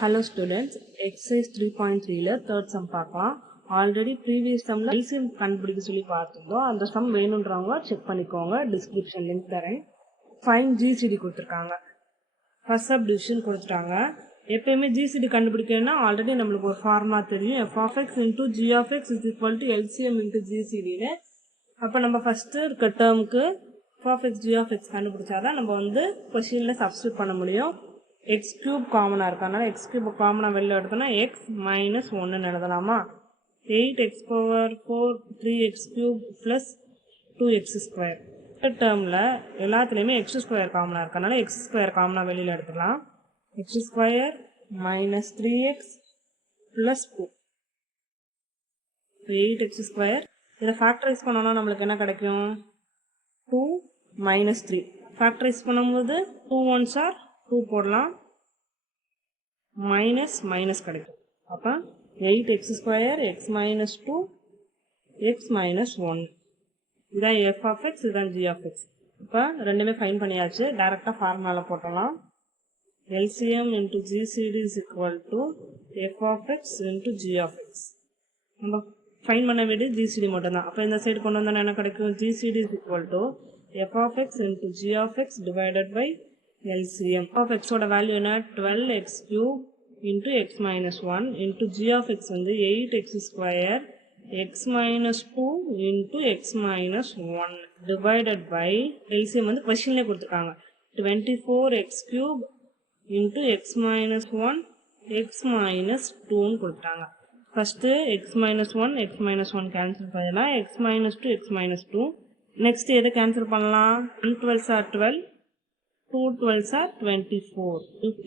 Hello students, exercise 3.3 ல third sum பார்க்கலாம். Already previous sumல LCM கண்டுபிடிக்க சொல்லி பார்த்திருந்தோம். அந்த sum வேணும்ன்றவங்க செக் பண்ணிக்கோங்க. description link தரேன். find GCD கொடுத்திருக்காங்க. first subdivision கொடுத்துட்டாங்க. எப்பயுமே GCD கண்டுபிடிக்கணும்னா ஆல்ரெடி நம்மளுக்கு ஒரு ஃபார்முலா தெரியும். f of x into g of x is equal to LCM into GCD னு. அப்ப நம்ம ஃபர்ஸ்ட் இருக்க டேர்முக்கு f of x g of x கண்டுபிடிச்சாதான் நம்ம வந்து क्वेश्चनல சப்ஸ்டிட்யூட் பண்ண முடியும். x cube காமனா இருக்கனால x cube காமனா வெளிய எடுத்தோம்னா x minus 1 ன்னு எழுதலாமா 8x power 4 3x cube plus 2x square இந்த டேர்ம்ல எல்லாத்துலயுமே x square காமனா இருக்கனால x square காமனா வெளிய எடுத்துக்கலாம் x square minus 3x plus 2 8x square இத ஃபேக்டரைஸ் பண்ணனும்னா நமக்கு என்ன கிடைக்கும் 2 minus 3 ஃபேக்டரைஸ் பண்ணும்போது 2 ones are 2 போடலாம் minus minus கிடைக்கும் அப்ப 8x square x minus 2 x minus 1 இதான் f of x இதான் g of x இப்ப ரெண்டுமே ஃபைண்ட் பண்ணியாச்சு டைரக்டா ஃபார்முலால போடலாம் LCM into GCD is equal to f of x into g of x நம்ம ஃபைண்ட் பண்ண வேண்டியது GCD மட்டும் தான் அப்ப இந்த சைடு கொண்டு வந்தா என்ன கிடைக்கும் GCD is equal to f of x into g of x divided by LCM of x ஓட வேல்யூ என்ன 12x cube into x minus 1 into g of x வந்து 8x square x minus 2 into x minus 1 divided by LCM வந்து क्वेश्चनலயே கொடுத்திருக்காங்க 24x cube into x minus 1 x minus 2 ன்னு கொடுத்தாங்க first x minus 1 x minus 1 cancel பண்ணலாம் x minus 2 x minus 2 next எதை cancel பண்ணலாம் 1 12s are 12 2 12s are 24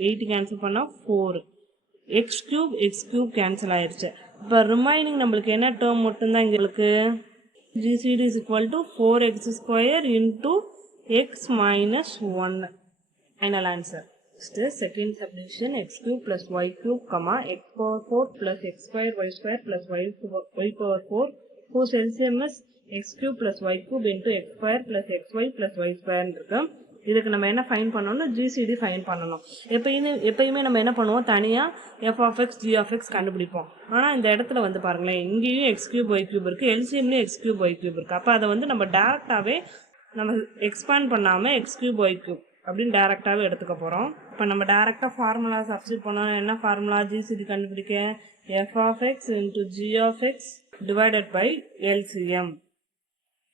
8 cancel பண்ணா 4 x cube cancel ஆயிருச்சு இப்ப ரிமைனிங் நமக்கு என்ன டேர்ம் மட்டும் தான் இங்களுக்கு GCD is equal to 4x square into x minus 1 final answer second subdivision x cube plus y cube comma x power 4 plus x square y square plus y power 4 whose LCM is x cube plus y cube into x square plus xy plus y square இருக்கு இதுக்கு நம்ம என்ன find பண்ணனும் GCD find பண்ணனும் எப்பயுமே நம்ம என்ன பண்ணுவோம் தனியா f of x g of x கண்டுபிடிப்போம் ஆனா இந்த இடத்துல வந்து பாருங்களேன் இங்கேயும் x cube y cube இருக்கு LCM லயும் x cube y cube இருக்கு அப்ப அத வந்து நம்ம டைரக்டாவே நம்ம எக்ஸ்பாண்ட் பண்ணாம x cube y cube அப்படி டைரக்டாவே எடுத்துக்க போறோம் இப்ப நம்ம டைரக்டா ஃபார்முலா சப்ஸ்டிட்யூட் பண்ணனும் என்ன ஃபார்முலா GCD கண்டுபிடிக்க f of x into g of x divided by LCM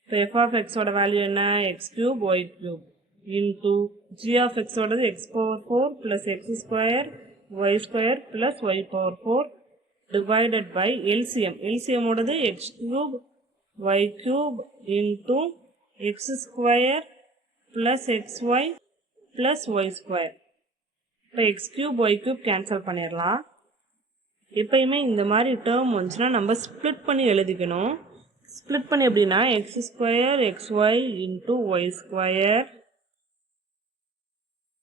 இப்ப f of x ஓட வேல்யூ என்ன x cube y cube into g of x ஓடது x power 4 plus x square y square plus y power 4 divided by LCM ஓடது x cube y cube into x square plus xy plus y square இப்போ x cube y cube cancel பண்ணிரலாம் எப்பயுமே இந்த மாதிரி term வந்துச்சுனா நம்ம split பண்ணி எழுதிக்கணும் split பண்ணி எப்படினா x square xy into y square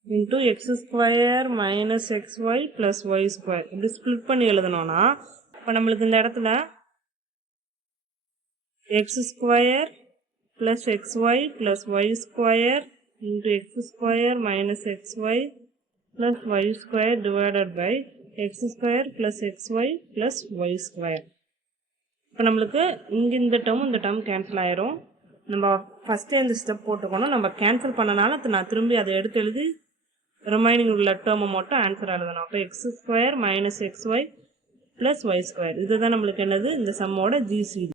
into x square minus xy plus y square இப்படி ஸ்ப்ளிட் பண்ணி எழுதணும்னா அப்ப நமக்கு இந்த இடத்துல x square plus xy plus y square into x square minus xy plus y square divided by x square plus xy plus y square இப்ப நமக்கு இங்க இந்த டேர்ம் கேன்சல் ஆயிரும் நம்ம ஃபர்ஸ்ட் இந்த ஸ்டெப் போட்டுக்கணும் நம்ம கேன்சல் பண்ணனால நான் திரும்பி அதை எடுத்து எழுதி ரிமைனிங் உள்ள டேர்ம் மட்டும் ஆன்சர் எழுதணும் அப்ப x square minus xy plus y square இதுதான் நமக்கு என்னது இந்த சம்மோட GCD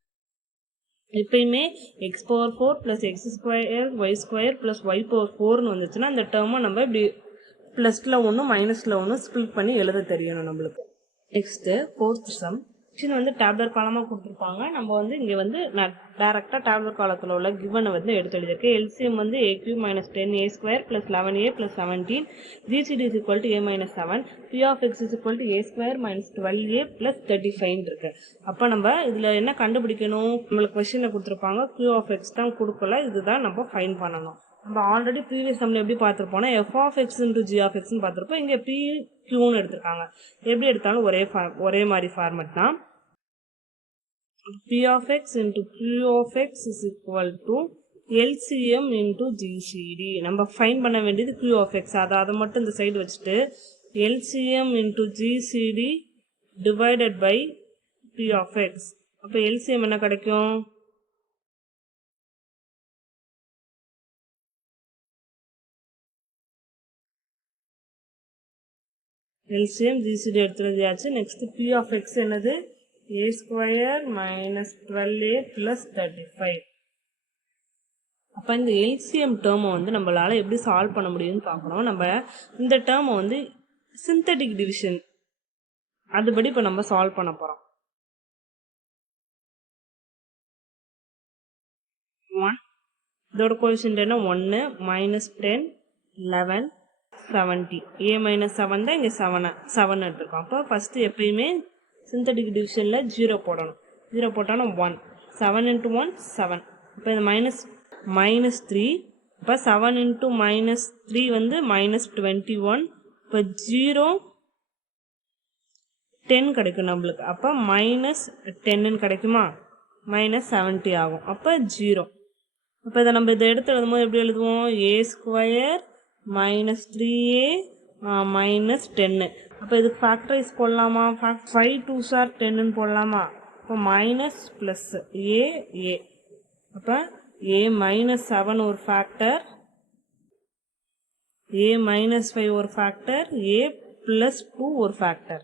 எப்பயுமே x power 4 plus x square y square plus y power 4 ன்னு வந்துச்சுனா அந்த டேர்மை நம்ம இப்படி பிளஸ்ல ஒன்னு மைனஸ்ல ஒன்னு ஸ்ப்ளிட் பண்ணி எழுத தெரியணும் நமக்கு நெக்ஸ்ட் fourth sum क्वेश्चन வந்து டேபுலர் காலமா கொடுத்திருப்பாங்க நம்ம வந்து இங்க வந்து நான் டைரக்டா டேபுலர் காலத்துல உள்ள given வந்து எடுத்து எழுதிருக்கேன் LCM வந்து a³ - 10a² + 11a + 17 GCD is equal to a - 7 p of x is equal to a² - 12a + 35 இருக்கு அப்ப நம்ம இதுல என்ன கண்டுபிடிக்கணும் நமக்கு क्वेश्चनல கொடுத்திருப்பாங்க q of x தான் கொடுக்கல இதுதான் நம்ம ஃபைண்ட் பண்ணனும் நம்ம ஆல்ரெடி previous sumல எப்படி பார்த்திருப்போம்னா f of x into g of x ன்னு பார்த்திருப்போம் இங்க p q ன்னு எடுத்துட்டாங்க எப்படி எடுத்தாலும் ஒரே மாதிரி ஃபார்மட் தான் p of x into q of x is equal to LCM into GCD நம்ம ஃபைண்ட் பண்ண வேண்டியது q of x அத மட்டும் இந்த சைடு வச்சிட்டு LCM into GCD divided by P of X. அப்போ LCM என்ன கிடைக்கும்? LCM GCD எடுத்துறதாச்சு. நெக்ஸ்ட் P of X என்னது? A square minus 12A plus 35. அப்போ இந்த LCM டேர்மை வந்து நம்மளால எப்படி சால்வ் பண்ண முடியும்னு பார்க்கணும். நம்ம இந்த டேர்மை வந்து சிந்தட்டிக் டிவிஷன் அதுபடி இப்போ நம்ம சால்வ் பண்ண போகிறோம். 1 இதோட கோஎஃபிஷியன்ட் என்ன? 1 minus 10 11 70. A minus 7 தான் இங்கே 7 எடுத்துருக்கோம். அப்போ ஃபஸ்ட்டு எப்பயுமே சிந்தட்டிக் டிவிஷனில் 0 போடணும். 0 போட்டோன்னா 1 7 into 1 7. இப்போ இந்த -3. இப்போ 7 into -3 வந்து -21. இப்போ 0 10 கிடைக்கும் நம்மளுக்கு. அப்போ -10 கிடைக்குமா? -70 ஆகும். அப்போ 0. அப்போ இதை நம்ம இதை எடுத்து எழுதும்போது எப்படி எழுதுவோம்? A square minus 3A minus 10. அப்போ இது ஃபேக்டரைஸ் போடலாமா? 5 2s are 10 போடலாமா? இப்போ மைனஸ் ப்ளஸ் A. அப்போ A minus 7 ஒரு ஃபேக்டர், A minus 5 ஒரு ஃபேக்டர், A plus 2 ஒரு ஃபேக்டர்.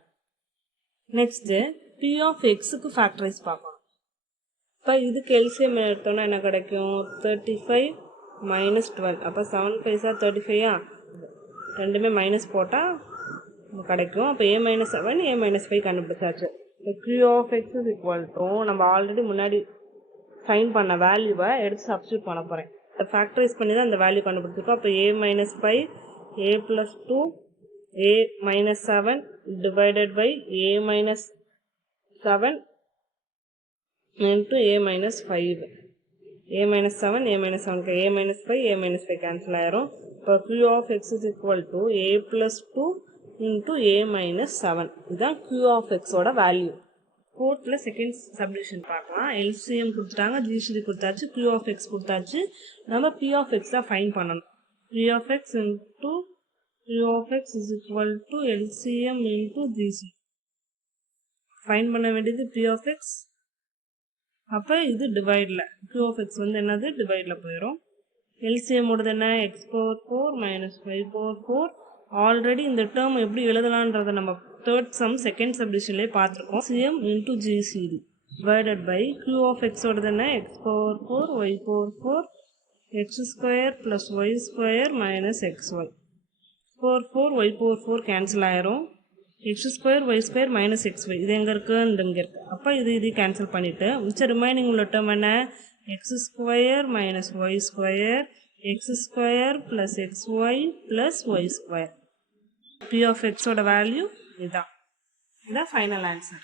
நெக்ஸ்ட்டு P of Xக்கு ஃபேக்டரைஸ் பார்க்கணும். இப்போ இதுக்கு எல்சிஎம் எடுத்தோன்னா என்ன கிடைக்கும்? 35 minus 12. அப்போ 7 5s are 35. ரெண்டுமே மைனஸ் போட்டால் கிடைக்கும். அப்போ A minus 7 A minus 5 கண்டுபிடிச்சாச்சு. இப்போ Q of X is equal to நம்ம ஆல்ரெடி முன்னாடி ஃபைன் பண்ண வேல்யூவை எடுத்து சப்ஸ்டியூட் பண்ண போகிறேன். ஃபேக்டரைஸ் பண்ணி தான் அந்த வேல்யூ கண்டுபிடிச்சிருக்கோம். அப்போ A minus 5 A plus 2 A minus 7 divided by A minus 7 into A minus 5. A minus 7 A minus 7 A minus 5 A minus 5 cancel ஆயிரும். இப்போ Q of X is equal to A plus 2 into A minus 7. இதுதான் Q of X ஓட value. ஃபோர்த்தில் second subdivision பார்க்கலாம். LCM கொடுத்துட்டாங்க, GCD கொடுத்தாச்சு, Q of X கொடுத்தாச்சு. நம்ம P of X தான் ஃபைன் பண்ணணும். P of X into Q of X is equal to LCM into GCD. Fine பண்ண வேண்டியது P of X. அப்போ இது டிவைடில் Q of X வந்து என்னது? டிவைடில் போயிடும். LCM ஓடது என்ன? x power 4 minus 5 power 4. Already இந்த டேர்ம் எப்படி எழுதலான்றதை நம்ம தேர்ட் சம் செகண்ட் சப்டிவிஷன்லேயே பார்த்துருக்கோம். LCM into GCD divided by Q of X ஓடது என்ன? x power 4 y power 4 x square plus y square minus xy. 4 4 y power 4 cancel ஆயிரும். x square y square minus xy இது எங்கே இருக்குது? இங்கே இருக்குது. அப்போ இது கேன்சல் பண்ணிவிட்டு மிச்சம் ரிமைனிங் உள்ள டேர்ம் என்ன? x square minus y square x square plus xy plus y square. P of X ஓட வேல்யூ இதுதான். இதுதான் ஃபைனல் ஆன்சர்.